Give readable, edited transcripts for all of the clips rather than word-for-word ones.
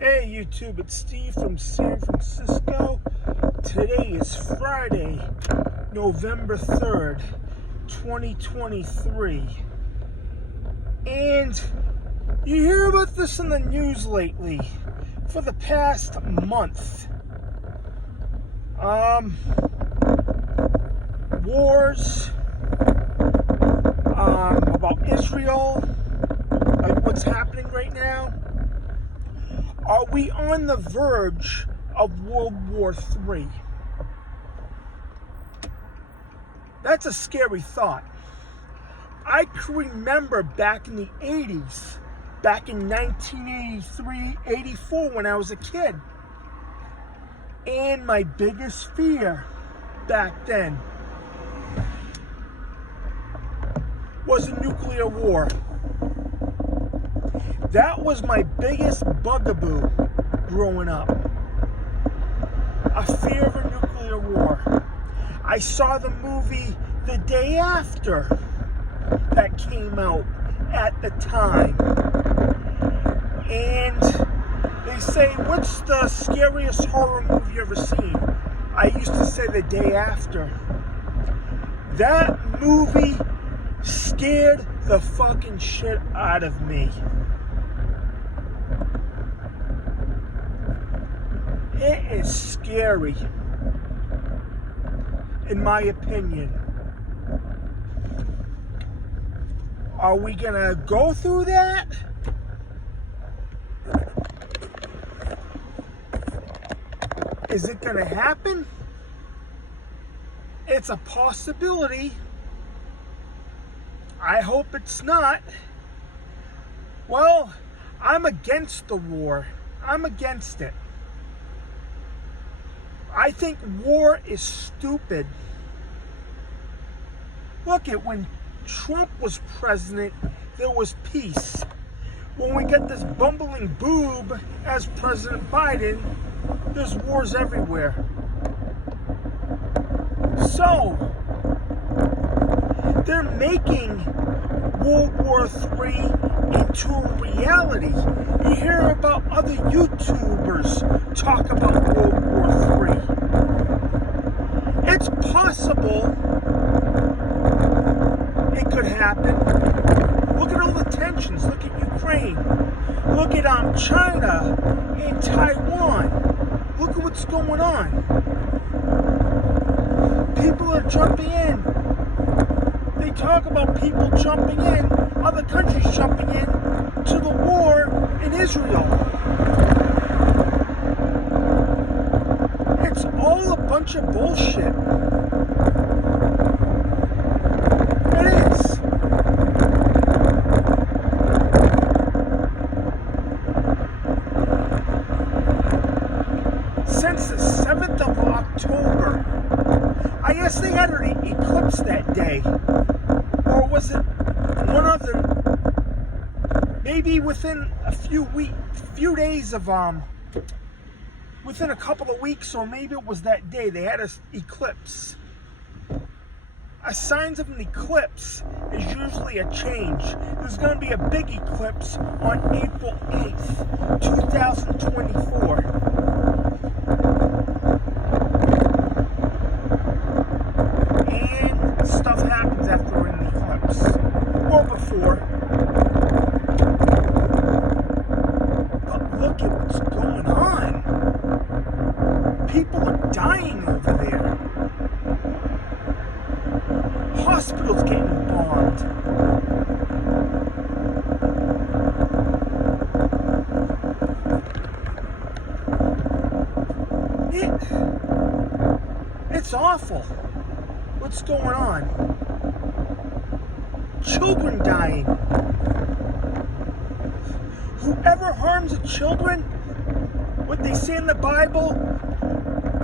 Hey YouTube, it's Steve from San Francisco. Today is Friday, November 3rd, 2023. And you hear about this in the news lately for the past month. Wars, about Israel, like what's happening right now. Are we on the verge of World War III? That's a scary thought. I can remember back in the 80s, back in 1983, 84, when I was a kid. And my biggest fear back then was a nuclear war. That was my biggest bugaboo growing up. A fear of a nuclear war. I saw the movie The Day After that came out at the time. And they say, what's the scariest horror movie you ever seen? I used to say The Day After. That movie scared the fucking shit out of me. It is scary, in my opinion. Are we gonna go through that? Is it gonna happen? It's a possibility. I hope it's not. Well, I'm against the war. I'm against it. I think war is stupid. Look at when Trump was president, there was peace. When we get this bumbling boob as President Biden, there's wars everywhere. So, they're making World War III into a reality. You hear about other YouTubers talk about World War III. It's possible it could happen. Look at all the tensions. Look at Ukraine. Look at China and Taiwan. Look at what's going on. People are jumping in. They talk about people jumping in, other countries jumping in to the war in Israel. It's all a bunch of bullshit. It is. Since the 7th of October, I guess they had an eclipse that day. Or was it one of them? Maybe within a few days of, within a couple of weeks, or maybe it was that day, they had an eclipse. Signs of an eclipse is usually a change. There's going to be a big eclipse on April 8th, 2024. And stuff happens after an eclipse. Or before. But look at what's going on. People are dying over there. Hospitals getting bombed. It's awful. What's going on? Children dying. Whoever harms the children, what they say in the Bible,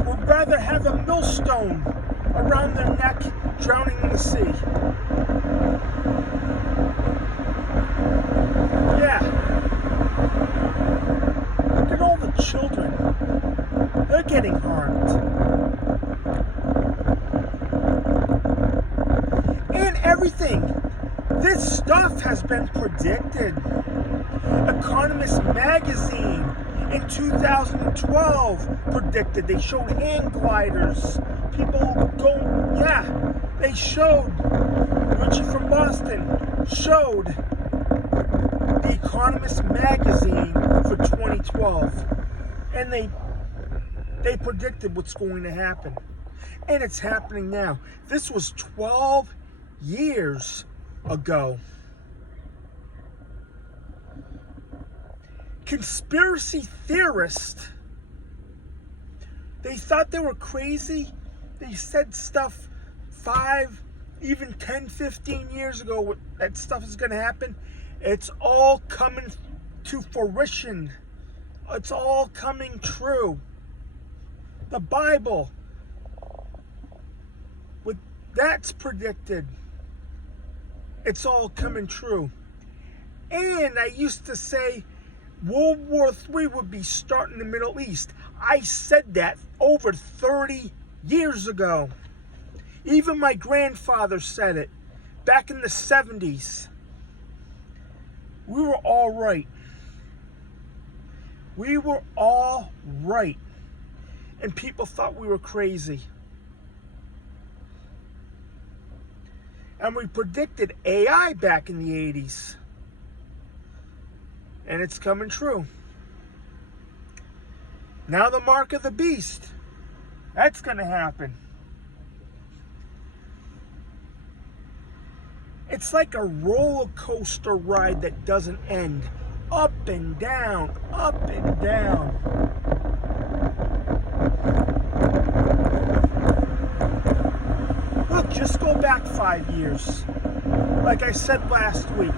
would rather have a millstone around their neck, drowning in the sea. Yeah. Look at all the children. They're getting harmed. And everything. This stuff has been predicted. Economist magazine in 2012 predicted. They showed hand gliders. People go, yeah, they showed, Richie from Boston showed The Economist magazine for 2012. And they predicted what's going to happen. And it's happening now. This was 12 years ago. Conspiracy theorists, they thought they were crazy. They said stuff 5, even 10, 15 years ago that stuff is going to happen. It's all coming to fruition. It's all coming true. The Bible, that's predicted. It's all coming true. And I used to say World War III would be starting in the Middle East. I said that over 30 years ago. Even my grandfather said it back in the 70s. We were all right. We were all right. And people thought we were crazy. And we predicted AI back in the 80s. And it's coming true. Now the mark of the beast. That's going to happen. It's like a roller coaster ride that doesn't end. Up and down, up and down. Look, just go back 5 years. Like I said last week,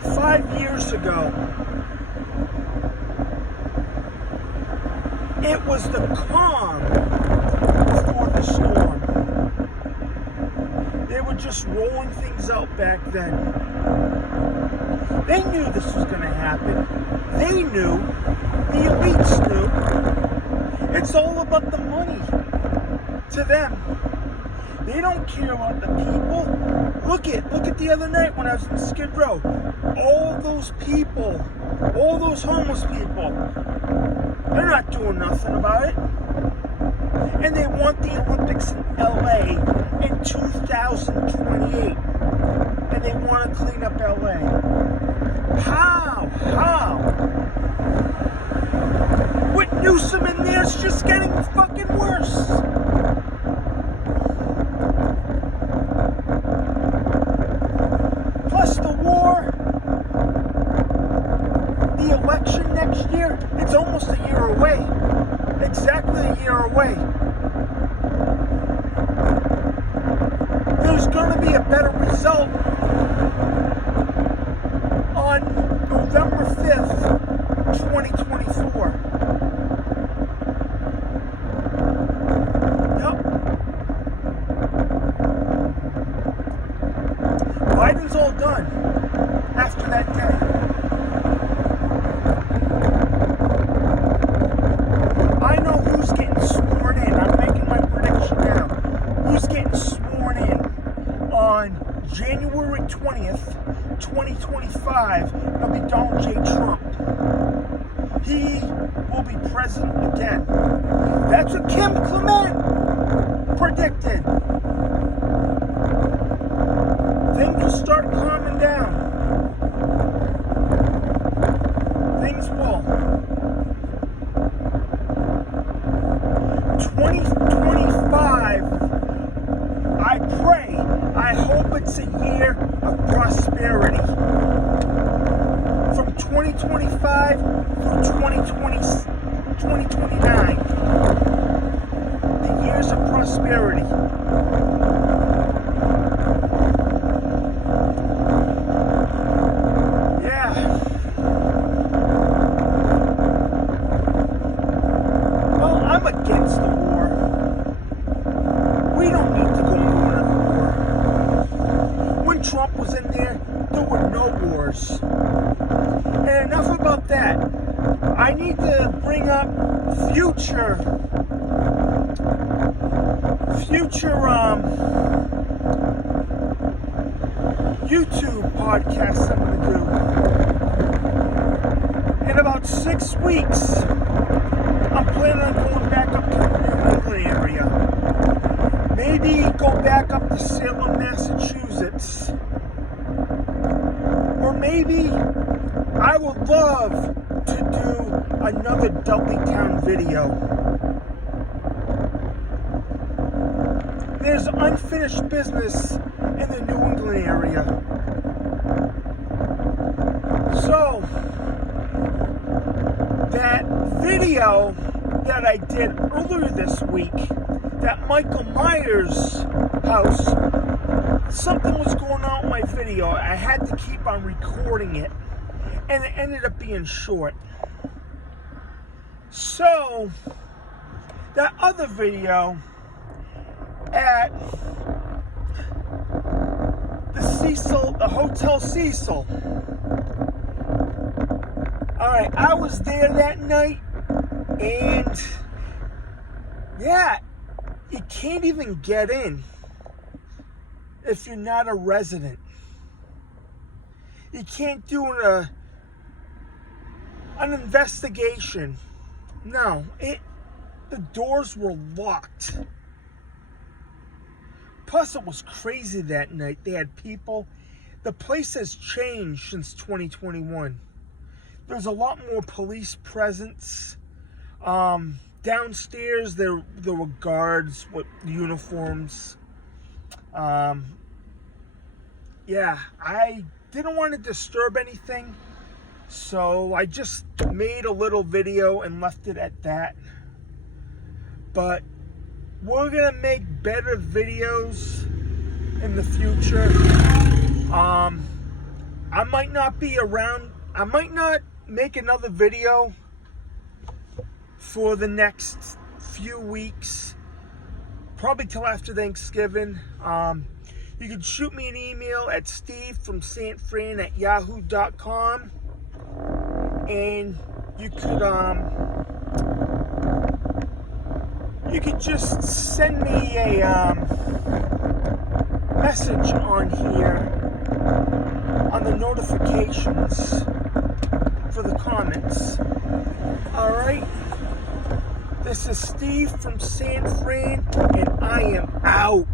5 years ago, it was the calm before the storm. They were just rolling things out back then. They knew this was going to happen. They knew. The elites knew. It's all about the money to them. They don't care about the people. Look at the other night when I was in Skid Row. All those people, all those homeless people, they're not doing nothing about it. And they want the Olympics in LA in 2028. And they want to clean up LA. How? With Newsom in there, it's just getting fucking worse. Plus the war, the election next year, it's almost a year away. Exactly a year away. There's going to be a better result on November 5th, 2024. Yep. Biden's all done after that day. I know who's getting sworn in. I'm making my prediction now. Who's getting sworn in on January 20th, 2025? It'll be Donald J. Trump. He will be president again. That's what Kim Clement predicted. Things will start calming down. Things will. 2025, I pray, I hope it's a year of prosperity. From 2025 through 2029. The years of prosperity. Yeah. Well, I'm against the war. We don't need to go into another war. When Trump was in there were no wars. And enough about that. I need to bring up future YouTube podcasts I'm going to do. in about 6 weeks, I'm planning on going back up to the New England area. Maybe go back up to Salem, Massachusetts. Or maybe I would love to do another Dudleytown video. There's unfinished business in the New England area. So, that video that I did earlier this week, that Michael Myers house, something was going on with my video. I had to keep on recording it, and it ended up being short. So, that other video at the Hotel Cecil. Alright, I was there that night, and yeah, you can't even get in if you're not a resident. You can't do an investigation. No, the doors were locked. Plus, it was crazy that night. They had people. The place has changed since 2021. There's a lot more police presence. Downstairs, there were guards with uniforms. Yeah, I didn't want to disturb anything, so I just made a little video and left it at that. But we're gonna make better videos in the future. I might not be around. I might not make another video for the next few weeks, probably till after Thanksgiving. You can shoot me an email at stevefromstfran@yahoo.com, and you could just send me a message on here on the notifications for the comments. Alright, this is Steve from San Fran, and I am out.